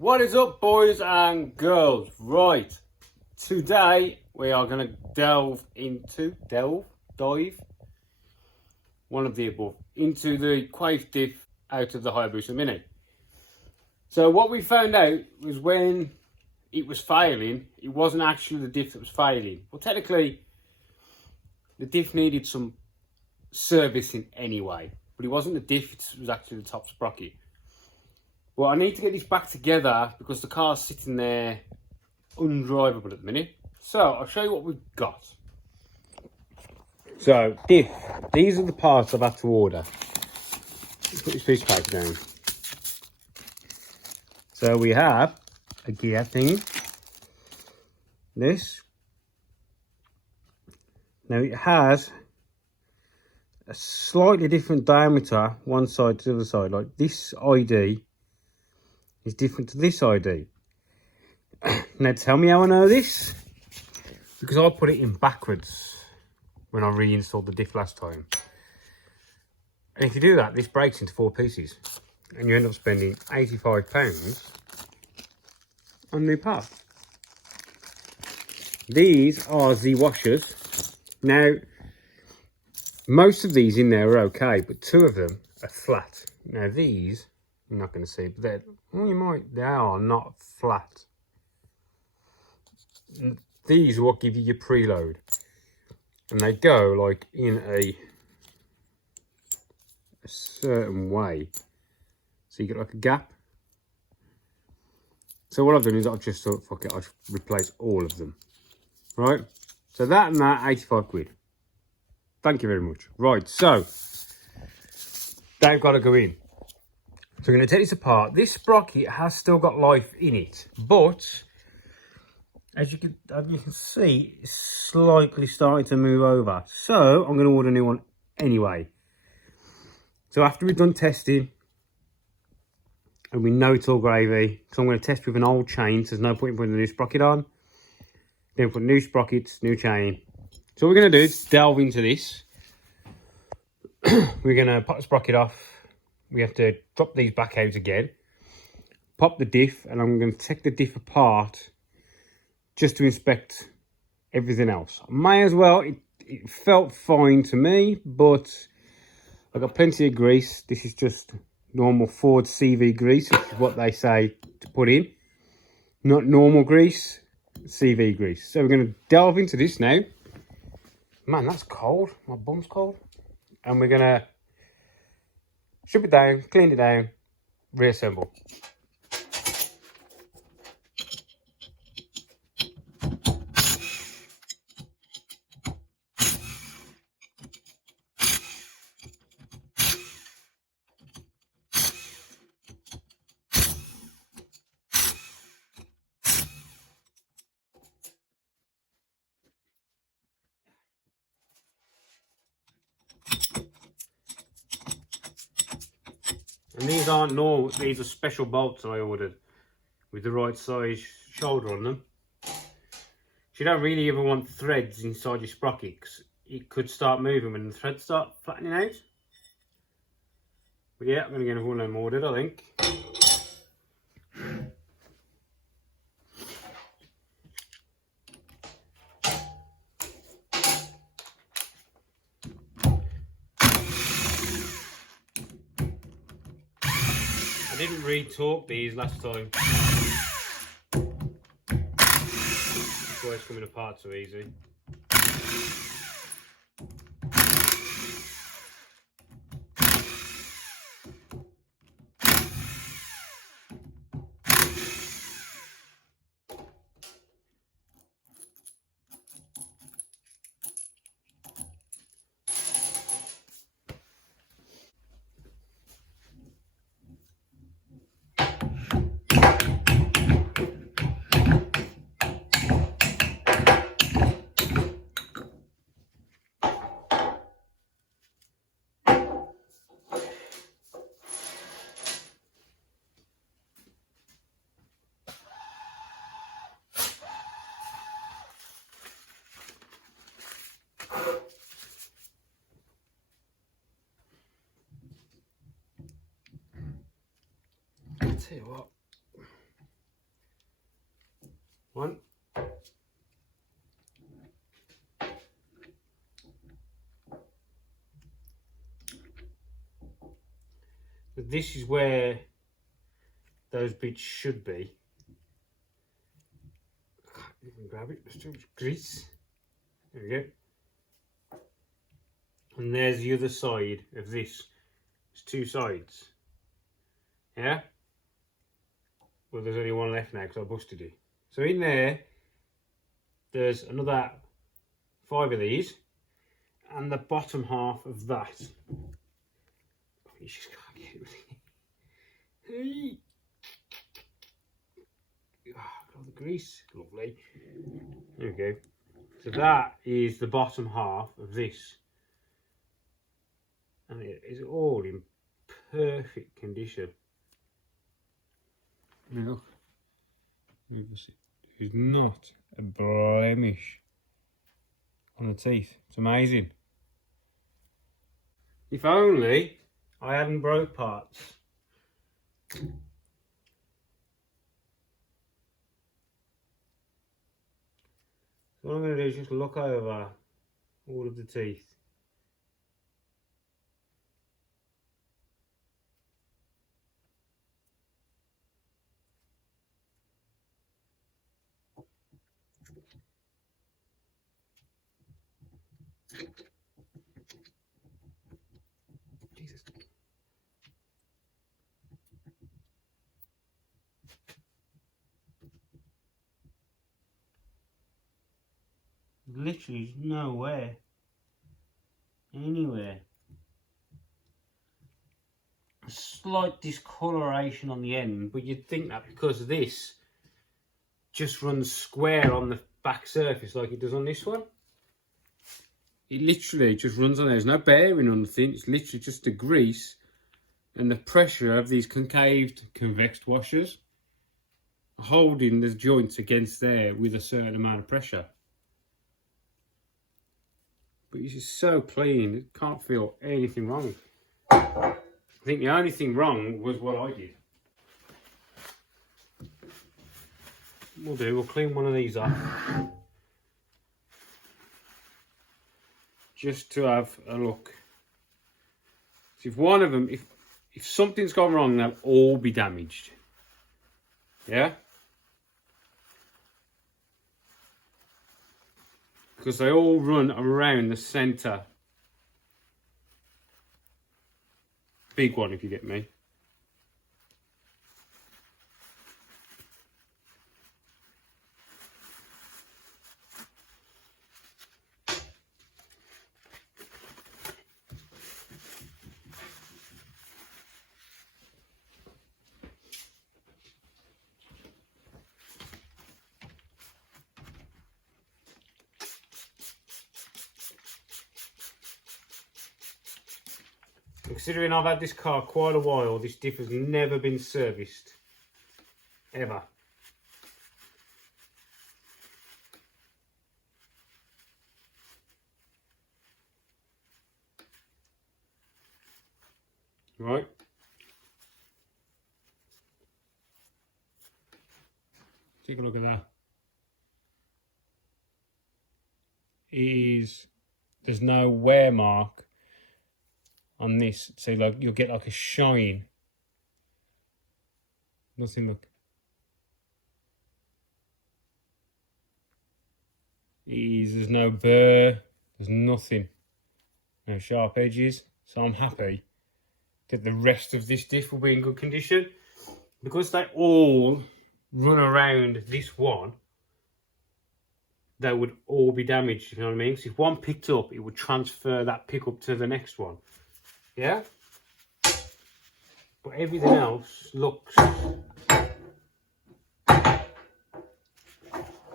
What is up, boys and girls? Right, today we are going to dive, one of the above, into the Quaife diff out of the Hayabusa Mini. So what we found out was when it was failing, it wasn't actually the diff that was failing. Well, technically, the diff needed some servicing anyway, but it wasn't the diff, it was actually the top sprocket. Well, I need to get this back together because the car's sitting there undrivable at the minute. So, I'll show you what we've got. So, diff. These are the parts I've had to order. Let's put this piece of paper down. So, we have a gear thing. This. Now, it has a slightly different diameter, one side to the other side. Like this ID is different to this ID. Now tell me how I know this. Because I put it in backwards when I reinstalled the diff last time. And if you do that, this breaks into 4 pieces. And you end up spending £85 on new parts. These are the washers. Now, most of these in there are okay, but 2 of them are flat. Now these, you're not going to see, but they're, well, you might, they are not flat. These are what give you your preload. And they go like in a certain way. So you get like a gap. So what I've done is I've just thought, fuck it, I'll replace all of them. Right? So that and that, 85 quid. Thank you very much. Right, so they've got to go in. So we're going to take this apart. This sprocket has still got life in it, but as you can see, it's slightly starting to move over. So I'm going to order a new one anyway. So after we've done testing, and we know it's all gravy, so I'm going to test with an old chain. So there's no point in putting a new sprocket on. Then put new sprockets, new chain. So what we're going to do is delve into this. We're going to pop the sprocket off. We have to drop these back out again. Pop the diff, and I'm going to take the diff apart just to inspect everything else. May as well, it felt fine to me, but I've got plenty of grease. This is just normal Ford CV grease, which is what they say to put in. Not normal grease, CV grease. So we're going to delve into this now. Man, that's cold. My bum's cold. And we're going to strip it down, clean it down, reassemble. And these aren't normal, these are special bolts I ordered with the right size shoulder on them. So you don't really ever want threads inside your sprocket because it could start moving when the threads start flattening out. But yeah, I'm going to get another one of them ordered, I think. I didn't re-torque these last time. That's why it's coming apart so easy. I'll tell you what, One. So this is where those bits should be. You can grab it, there's too much grease. There we go. And there's the other side of this. There's two sides. Yeah? Well, there's only one left now because I busted it. So in there, there's another 5 of these. And the bottom half of that. You just can't get it really. Oh, the grease. Lovely. There we go. So that is the bottom half of this. And it is all in perfect condition. Look, there's not a blemish on the teeth. It's amazing. If only I hadn't broke parts. What I'm going to do is just look over all of the teeth. Jesus. Literally nowhere. Anywhere. A slight discoloration on the end, but you'd think that because this just runs square on the back surface like it does on this one. It literally just runs on there. There's no bearing on the thing. It's literally just the grease and the pressure of these concaved convex washers holding the joints against there with a certain amount of pressure. But it's just so clean, it can't feel anything wrong. I think the only thing wrong was what I did. We'll clean one of these off. Just to have a look. So if one of them, if something's gone wrong, they'll all be damaged. Yeah? Because they all run around the centre. Big one, if you get me. Considering I've had this car quite a while, this diff has never been serviced. Ever. Right. Take a look at that. There's no wear mark on this, so like you'll get like a shine. Nothing, look. There's no burr, there's nothing. No sharp edges, so I'm happy that the rest of this diff will be in good condition. Because they all run around this one, they would all be damaged, you know what I mean? So if one picked up, it would transfer that pickup to the next one. Yeah? But everything else looks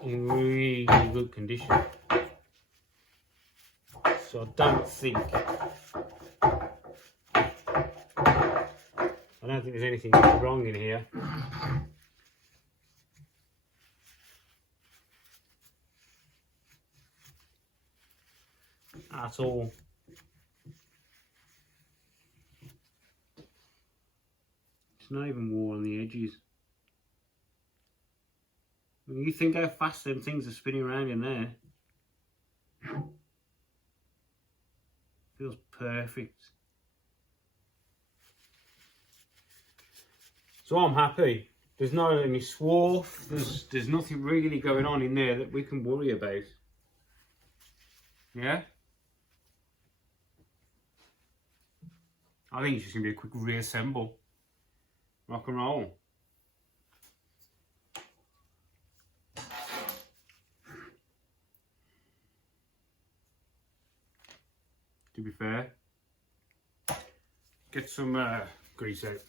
in really good condition. So I don't think there's anything wrong in here. At all. It's not even worn on the edges. You think how fast them things are spinning around in there. Feels perfect. So I'm happy. There's no any swarf. There's nothing really going on in there that we can worry about. Yeah? I think it's just gonna be a quick reassemble. Rock and roll. To be fair, get some grease out.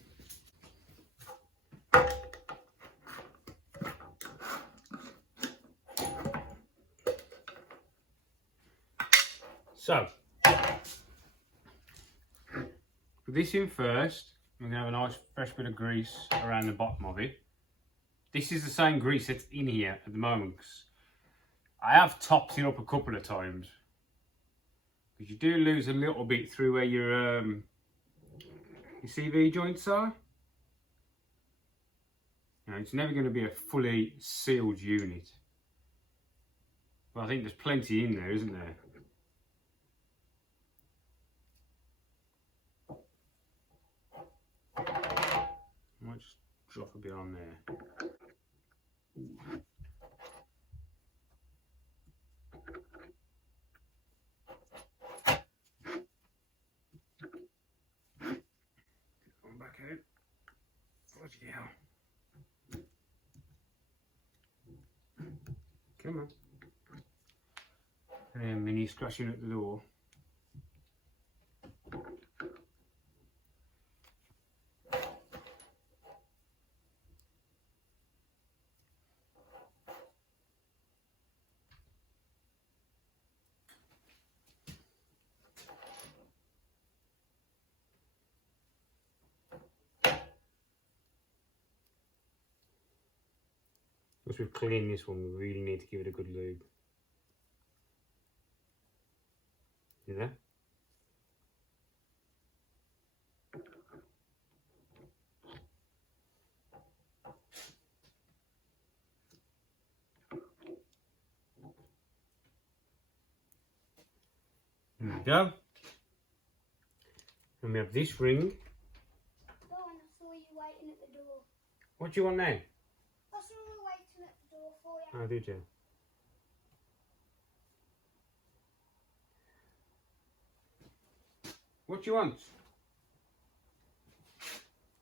So, put this in first. We're gonna have a nice fresh bit of grease around the bottom of it. This is the same grease that's in here at the moment. I have topped it up a couple of times. Because you do lose a little bit through where your CV joints are. Now, it's never going to be a fully sealed unit. But I think there's plenty in there, isn't there? I might just drop a bit on there. Come back out. Bloody hell. Come on. And then Minnie scratching at the door. Once we've cleaned this one, we really need to give it a good lube. Yeah? There we go. And we have this ring. Go on, I saw you waiting at the door. What do you want now? I saw you waiting at the door for you. Oh, did you? What do you want?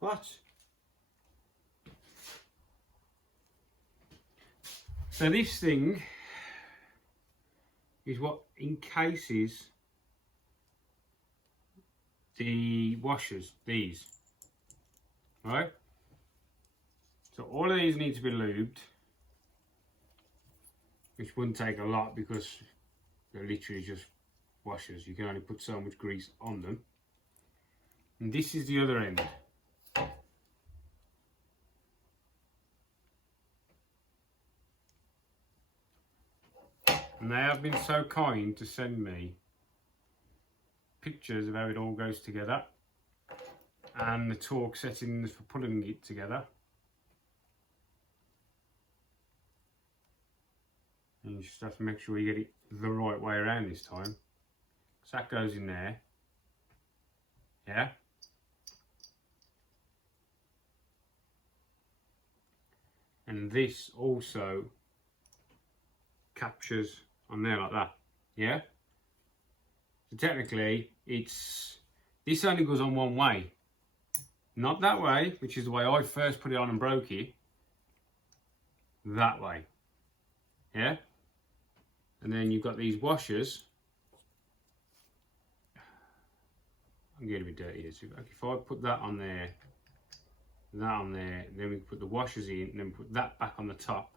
What? So this thing is what encases the washers, these, right? So all of these need to be lubed, which wouldn't take a lot because they're literally just washers. You can only put so much grease on them. And this is the other end. And they have been so kind to send me pictures of how it all goes together and the torque settings for pulling it together. And you just have to make sure you get it the right way around this time. So that goes in there. Yeah. And this also captures on there like that. Yeah. So technically this only goes on one way. Not that way, which is the way I first put it on and broke it. That way. Yeah. And then you've got these washers. I'm getting a bit dirty here. So if I put that on there, then we put the washers in, and then put that back on the top.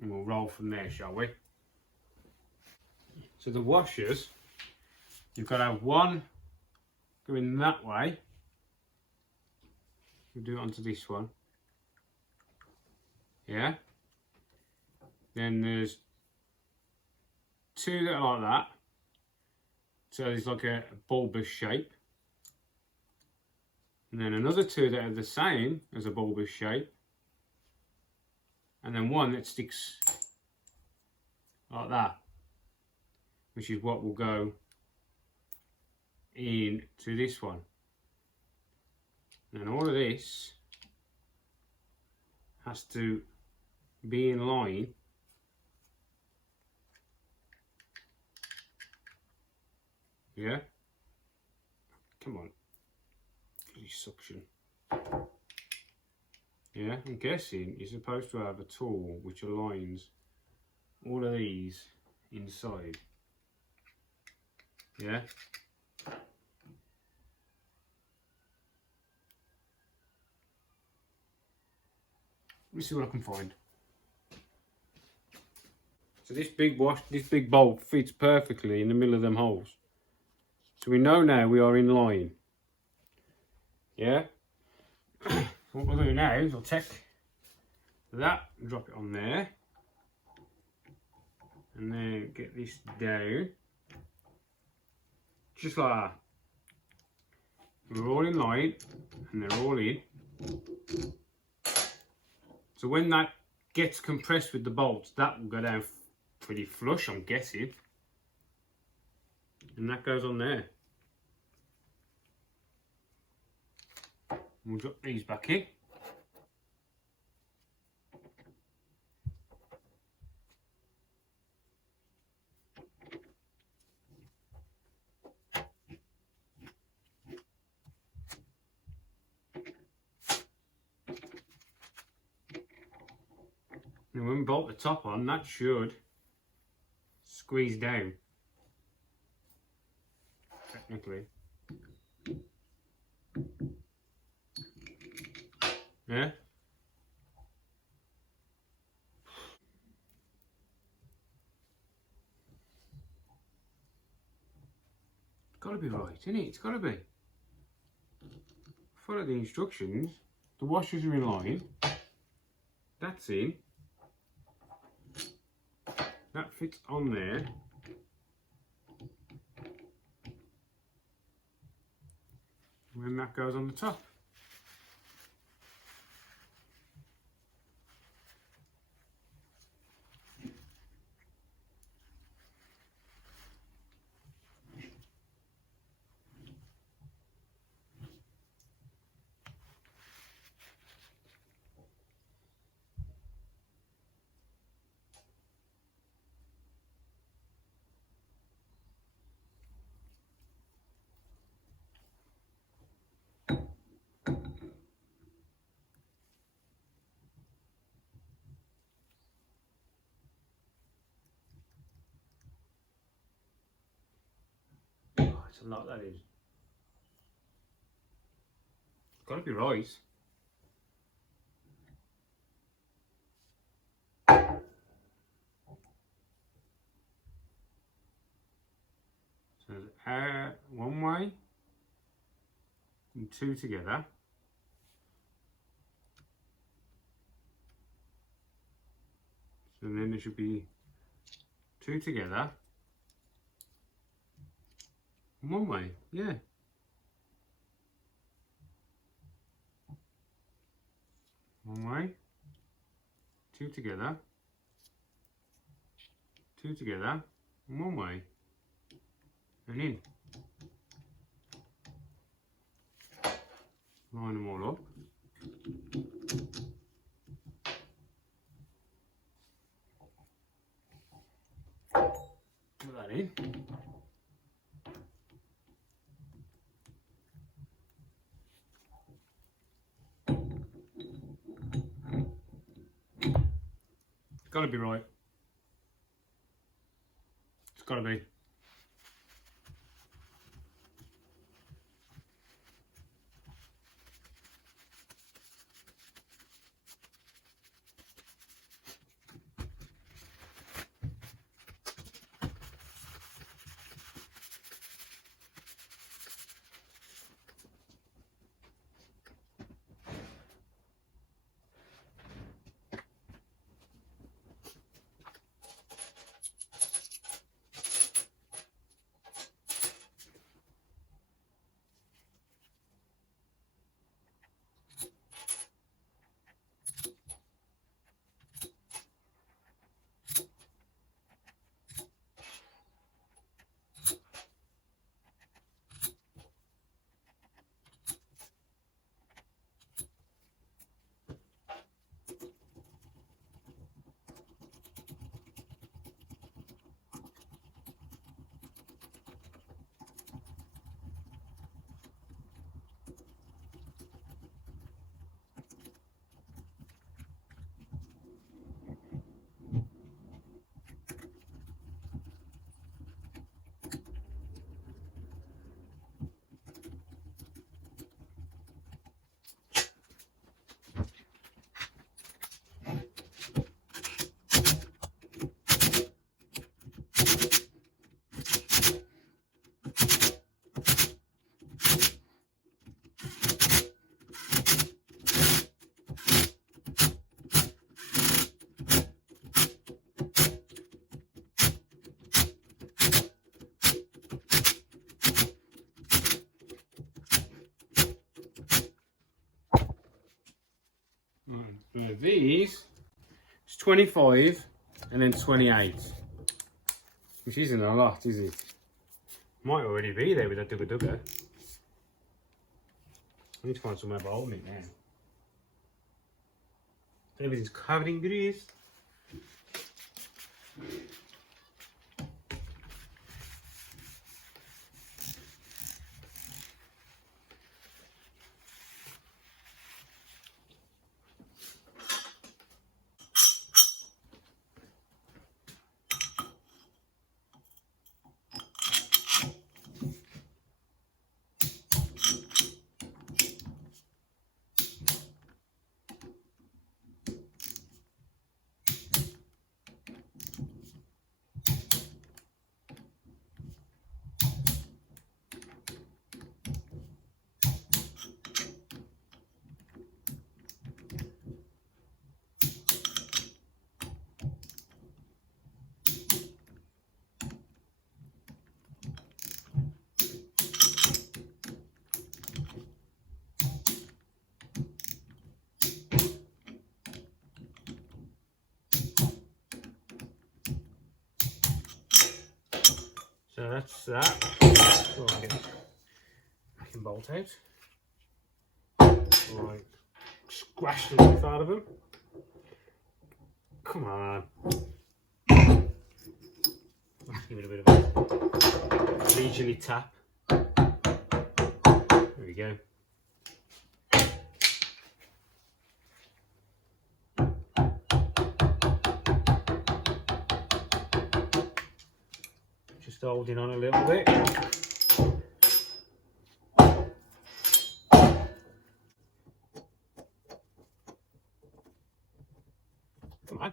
And we'll roll from there, shall we? So the washers, you've got to have one going that way. We'll do it onto this one. Yeah. Then there's two that are like that. So there's like a bulbous shape. And then another two that are the same as a bulbous shape. and then one that sticks like that, which is what will go into this one. And all of this has to be in line yeah, come on, suction. Yeah, I'm guessing you're supposed to have a tool which aligns all of these inside. Yeah. Let me see what I can find. So this big bolt fits perfectly in the middle of them holes. So we know now we are in line. Yeah. What we'll do now is we'll take that and drop it on there, and then get this down, just like that. We're all in line, and they're all in. So when that gets compressed with the bolts, that will go down pretty flush, I'm guessing. And that goes on there. We'll drop these back in. And when we bolt the top on, that should squeeze down, technically. Yeah? It's got to be right, isn't it? It's got to be. Follow the instructions. The washers are in line. That's in. That fits on there. And then that goes on the top. It's a lot, that is. It's got to be right. So there's one way and two together. So then there should be two together. And one way, yeah. One way, two together, and one way, and in. Line them all up. Put that in. It's got to be right. It's got to be. Right, for these, it's 25 and then 28. Which isn't a lot, is it? Might already be there with that dugga dugga. I need to find somewhere to hold it now. Everything's covered in grease. So that's that. Oh, I get it. I can bolt out. Right. Squash the life out of them. Come on. Let's give it a bit of a leisurely tap. There we go. Just holding on a little bit. Come on.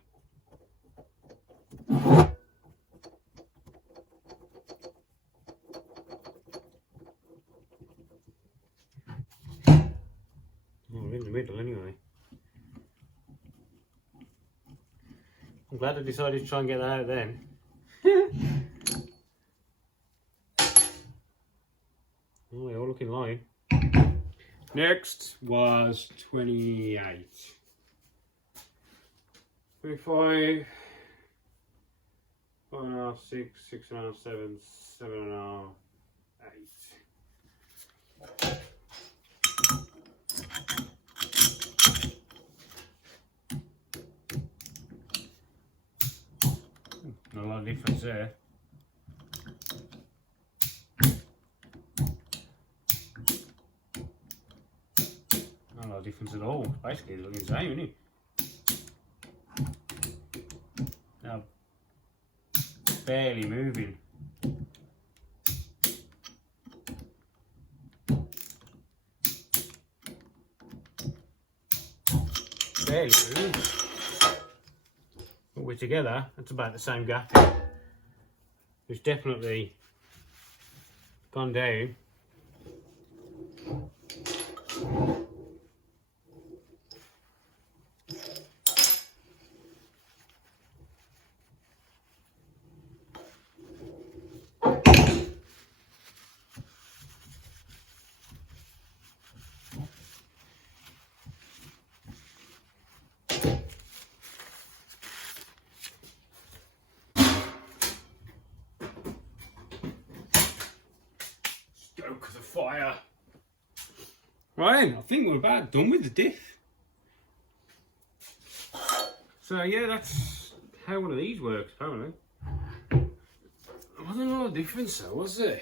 Oh, we're in the middle anyway. I'm glad I decided to try and get that out then. Oh, they all look in line. Next was 28. 25, 5.5, 6, 6.5, 7, 7.5, 8. Not a lot of difference there. Not a lot of difference at all. Basically, it's looking the same, isn't it? Now, barely moving. Barely moving. But we're together, that's about the same gap. It's definitely gone down. Stoke the fire. Right, I think we're about done with the diff. So yeah, that's how one of these works apparently. There wasn't a lot of difference though, was there?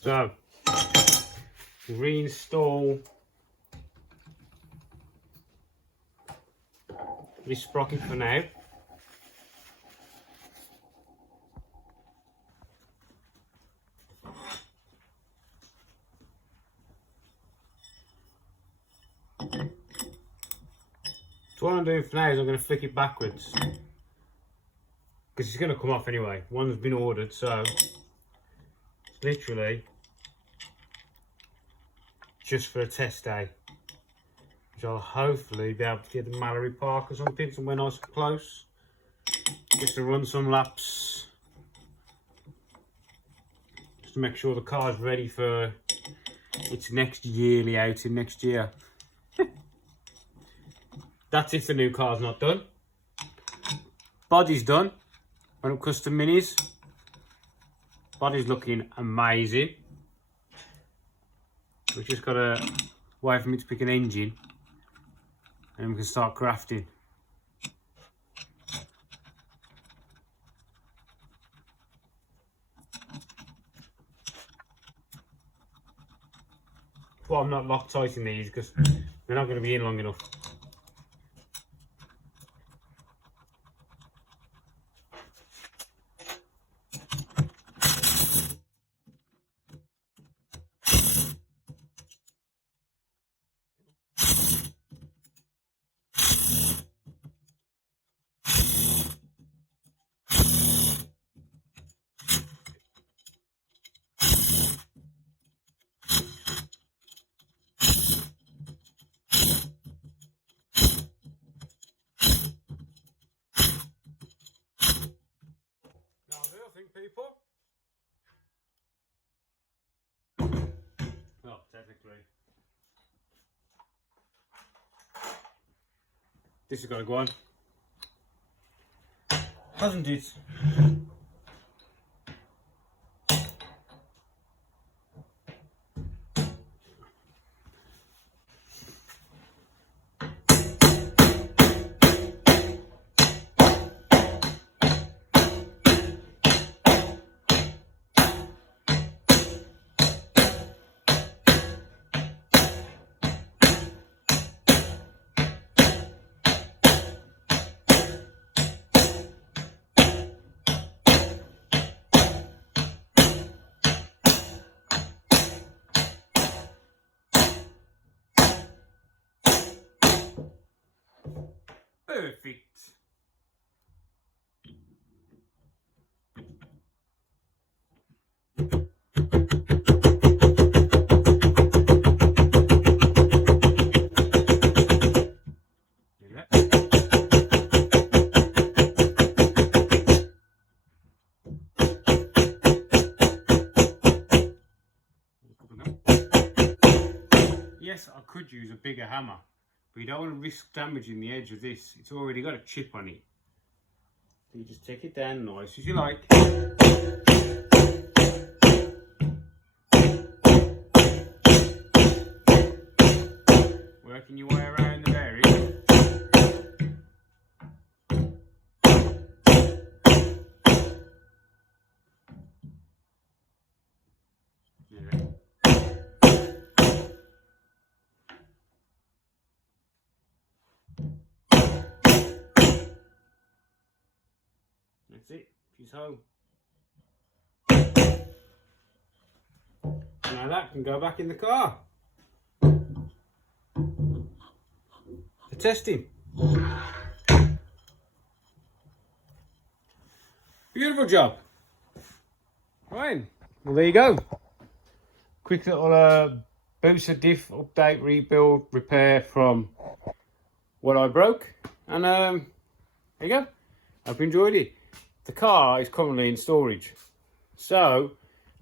So, reinstall this sprocket for now. So what I'm doing for now is I'm going to flick it backwards because it's going to come off anyway. One's been ordered, so it's literally just for a test day, which I'll hopefully be able to get the Mallory Park or something somewhere nice and close. just to run some laps, just to make sure the car's ready for its next yearly outing next year. That's if the new car's not done. Body's done. Went up custom minis. Body's looking amazing. We've just got to wait for me to pick an engine and then we can start crafting. Well, I'm not Loctiting these because they're not going to be in long enough. Now, the other thing, people. Well, technically, this has got to go on, hasn't it? Perfect. Yes, I could use a bigger hammer, but you don't want to risk damaging the edge of this. It's already got a chip on it. So you just take it down nice as you like. Working your way around the bearing. Yeah. That's it, she's home. Now that can go back in the car for testing. Beautiful job. Right, well there you go. Quick little booster diff update, rebuild, repair from what I broke. And there you go. Hope you enjoyed it. The car is currently in storage, so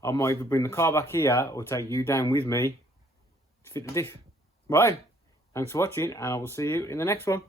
I might either bring the car back here or take you down with me to fit the diff. Right, thanks for watching and I will see you in the next one.